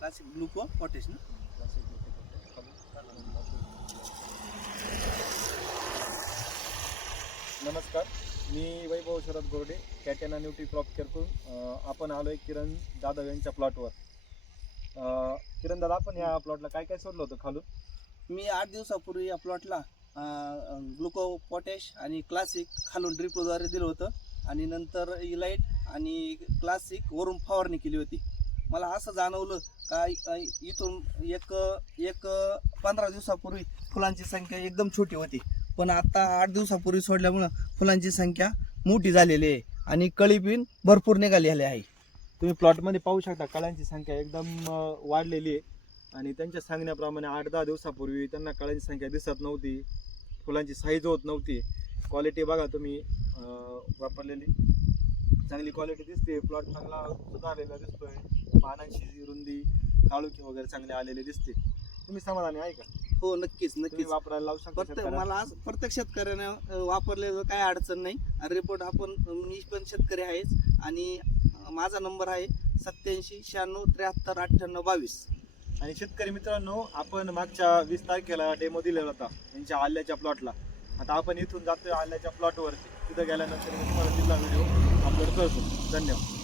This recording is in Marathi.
क्लासिक ग्लुको পটেশ नमस्कार मी Vaibhav Sharad Gorde Catena Nutri Crop Care आपण आलो आहे किरण जाधव यांच्या प्लॉटवर किरण दादा आपण या प्लॉटला काय काय सोडलं होतं खालून मी आठ दिवसापूर्वी या प्लॉटला ग्लुको पॉटॅश आणि क्लासिक खालून ड्रिपद्वारे दिलं होतं आणि नंतर इलाईट आणि क्लासिक वरून फवारणी केली होती मला असं जाणवलं का इथून एक एक पंधरा दिवसापूर्वी फुलांची संख्या एकदम छोटी होती पण आता आठ दिवसापूर्वी सोडल्यामुळं फुलांची संख्या मोठी झालेली आहे आणि कळी पिन भरपूर आले आहे तुम्ही प्लॉटमध्ये पाहू शकता कळ्यांची संख्या एकदम वाढलेली आहे आणि त्यांच्या सांगण्याप्रमाणे आठ दहा दिवसापूर्वी त्यांना कळ्यांची संख्या दिसत नव्हती फुलांची साईज होत नव्हती क्वालिटी बघा तुम्ही वापरलेली चांगली क्वालिटी दिसते प्लॉट चांगला सुधारलेला दिसतोय पानांची रुंदी काळुकी वगैरे चांगले आलेले दिसते तुम्ही समाधानी आहे का हो नक्कीच नक्कीच वापरायला लावू शकता मला आज प्रत्येक शेतकऱ्याने वापरलेलं काय अडचण नाही रिपोर्ट आपण मी पण शेतकरी आहेच आणि माझा नंबर आहे सत्याऐंशी शहाण्णव त्र्याहत्तर अठ्ठ्याण्णव बावीस आणि शेतकरी मित्रांनो आपण मागच्या वीस तारखेला डेमो दिलेला होता यांच्या आल्याच्या प्लॉटला आता आपण इथून जातोय आल्याच्या प्लॉटवरती तिथं गेल्यानंतर मी तुम्हाला तिथला व्हिडिओ अपलोड करतो धन्यवाद